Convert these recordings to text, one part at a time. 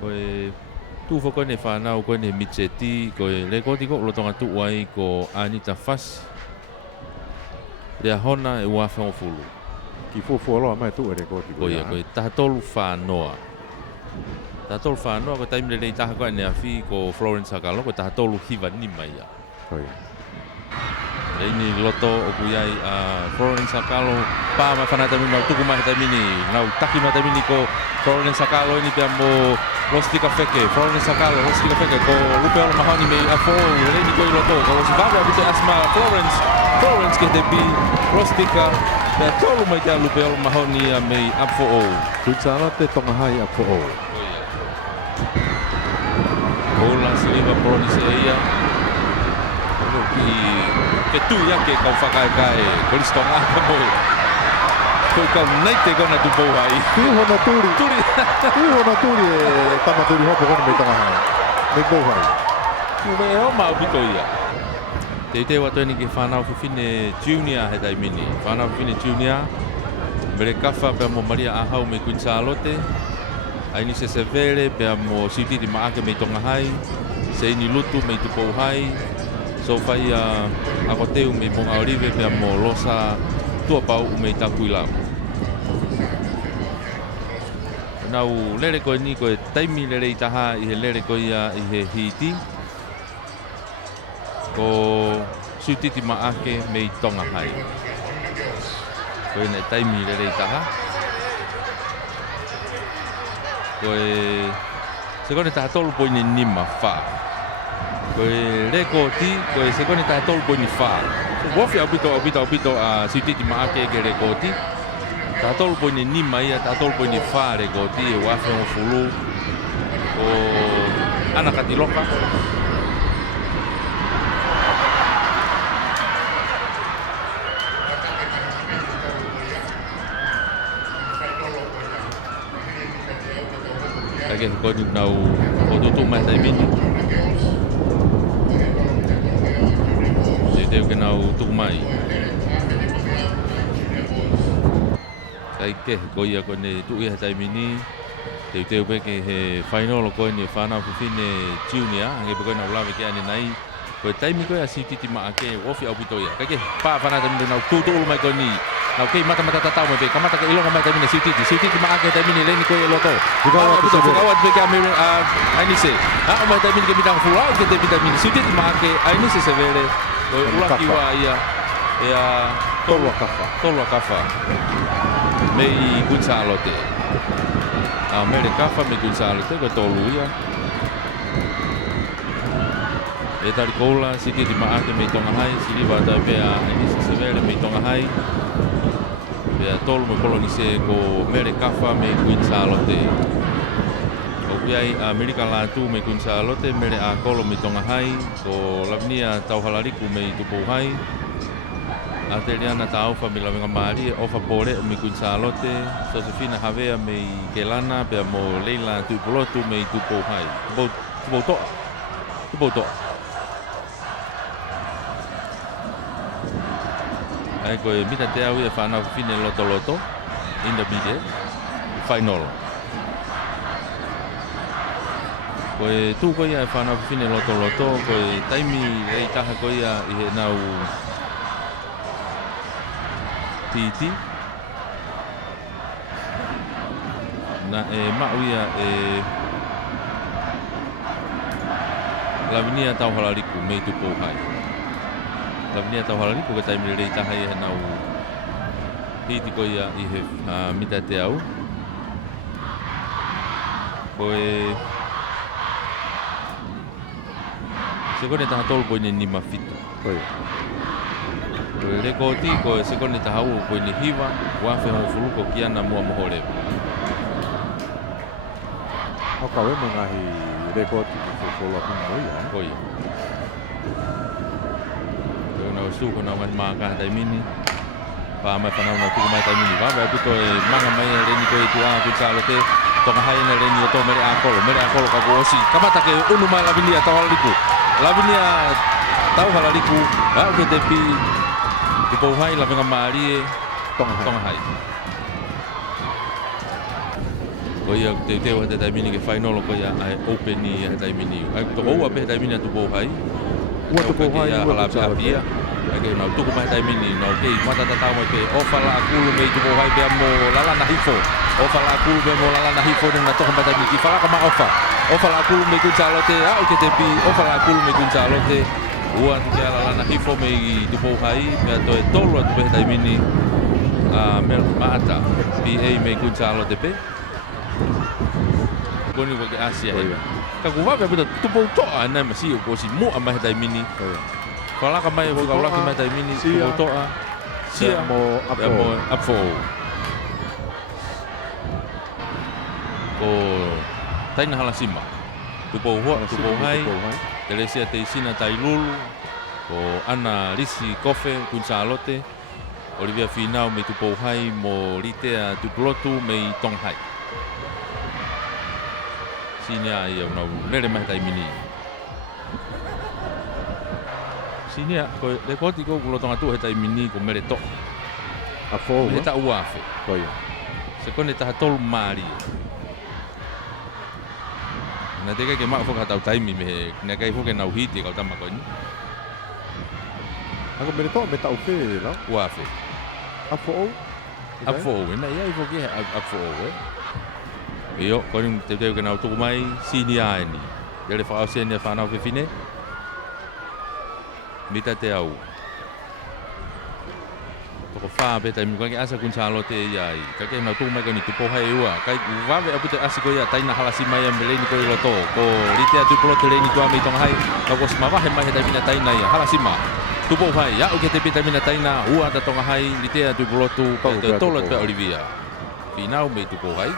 koe tufo koe ne whanau koe ne Micheti koe le koti ko lotonga tuai ko Anita Fass Rea hona e ua whangofulu Ki fuafualoa mai tu e rekoti koe koe tahatolu whanoa tahatolu whanoa koe taimile rei taha koe ne awhi ko Florence Sakalo koe tahatolu hiva ni mai ia Koe Reini loto o kuiai Florence Sakalo pa mai whanata mini nau tuku mai tamini nau taki mai tamini ko Florence Sakalo ini pia mo Rostika Feke Florence Sakalo Rostika Feke ko lupe ola mahani mei afo reini koe loto ko si vaga bite asma Florence ke te bi Rostika pia tolu mai kia lupe ola mahani mei afo o Kuitsala te tonga hai a po o Ola siliva Florence eia ke tu ia ke kau whakaekae koristonga ka moe koe kau nei te kona tu pou hai Tūhona tūri Tūhona tūri e tamaturi hopo kona mei tonga hai Mei pou hai Kume o mau pito ia Te watu eni ke whanau whiwhine junior he taimini Whanau whiwhine junior Mere kawha pia mo Maria Ahau me Queen Charlotte Aini se severe pia mo Siutiti Maake mei tonga hai Se ini lutu mei tu pou hai So whai ako teu me Ponga Orive pia mo losa tua pau mei taku i lau. Nau lere koe ni koe taimi lere i taha i he lere koe ia i he hiti. Ko Siutiti Maake mei tonga hai. Koe nei taimi lere i taha. Koe se kone taha tolu poine nima wha. Koe reko ti, koe se kone taha tolu poine wha. Wofi apito a Siutiti Maake ke reko ti. Taha tolu poine nima ia, taha tolu poine wha reko ti e wafe o fulu. O ana katiloka. Kage ko ni nau o tutu mai taimini. Teu ke nau tuku mai. Kai ke ko ia ko ne tu ia taimini. Teu pe ke he final ko ni whanau whiwhine junior ange pe ko nau lawe ke ane nai. Ko taimi ko ia Siutiti Maake wofi au pito ia. Kage pa whanau taimini nau tutu mai ko ni. Nau kei mata tatau me pe kamata ke ilonga mai taimini Siutiti Maake taimini leni ko ia loto. Kawat pe ke amir ainise. Mai taimini ke bidang fulau ke te bidang Siutiti Maake ainise severe. Koe ulaki wa ia ea tolua kafa mei Queen Charlotte mere kafa mei Queen Charlotte koe tolu ia e tari koula Siutiti Maake mei tonga hai siliva tai pea Ainise severe mei tonga hai pea tolu me polonise ko mere kafa mei Queen Charlotte Iai Amerika latu me Queen Charlotte mere a kolo me tonga hai ko lavnia tau halariku me tupu hai a te reana ta aufa me lawenga maari ofa pore me Queen Charlotte Josefina Havea me Kelana pe mo Leila tupulotu me tupu hai tupo ai ko mita te au e whanau fine loto intermediate final Koe tū koe ia e whanau whiwhine loto koe taimi rei taha koe ia i he nau titi na e mau ia e lawinia tau halariku mei tu pouhai lawinia tau halariku koe taimi rei taha i he nau titi koe ia i he mita te au koe Se kone taha tolu poine nima fitu. Koe Koe reko ti koe se kone taha ua poine hiva wafe hon fuluko ki ana mua mohore. Haka wemo ngahi rekoti ki fola pimo ia Koe Koe nau suko nau mani maa taimini Pa mai whanau nau tuku mai taimini Wawe apito e manga mai e reni koe tu a Queen Charlotte Tonga hai na reni o to mere a kolo ka kuosi Kamata ke unu mai lawinia tau halariku Lawinia tau halariku Au ke te pi Te pouhai lawenga maari e Tonga hai Ko ia te he taimini ke whainolo ko ia ai open ni he taimini. Ai to oua pe he taimini atu pohai. Ua tupo hai ia ua hala tupo pia. Ai ke nau tuku mai taimini nau ke mata tatau mai pe ofala akulu me tu pohai pe mo lala na hifo. Ofala akulu pe mo lala na hifo na toka mai taimini ki fala ka ma ofa. Ofala akulu me ku chalote au ke te pi ofala akulu me ku chalote. Ua tu ke lala na hifo me tu pohai pe to e tolu atu pe he taimini. Mel mata PA me ku chalote pe. Koni ko ke Asia. Ka ku va pe tu po to ana masi ko si mo ama he taimini. Fala ka mai ko la ka mai taimini tu po to a. Sia mo apo. Ko taina hala sima. Tu po ho tu po hai. Telesia te sina tai lulu. Ko ana risi kofe kun chalote. Olivia Finau me tu po hai mo litea tu plotu me tong hai. Sinia ia no lere mai taimini. Sinia ko le koti ko lo tonga tu he taimini ko mere to. A fo. Me ta uafe. Ko ia. Se kone ta tol mari. Na te ke ma fo ka tau taimi me na kai fo ke na uhiti ka tama ko ni. Ako mere to me ta ufe la. Uafe. A fo. A fo na ia fo ke a fo Io, kon te ke na tu mai sinia ni. Ele fa se ne fa na fe fine. Mita te au. Ko fa be tai mi ke asa kun chalo te ai. Ka ke na tu mai ko ni tu po hai ua. Kai va ve apu te asi ko ia tai na hala si mai am le ni ko lo to. Ko rite atu pro te le ni tu mai tong hai. Ka ko sma va he mai tai na tai na ia hala si ma. Tu po hai ya o ke te pita mina tai na ua ta tong hai rite atu pro tu to lo te Olivia. Finau me tu po hai.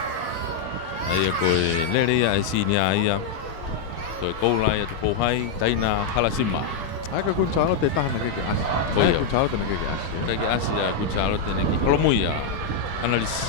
Ai ko lere ia e sinia ia. Ko koula ia tu po hai taina halasima. Ai ka kun chalo te taha na ke asi. Ai kun chalo te na ke asi. Ke asi ya kun chalo te ne ki. Kolomuia. Analis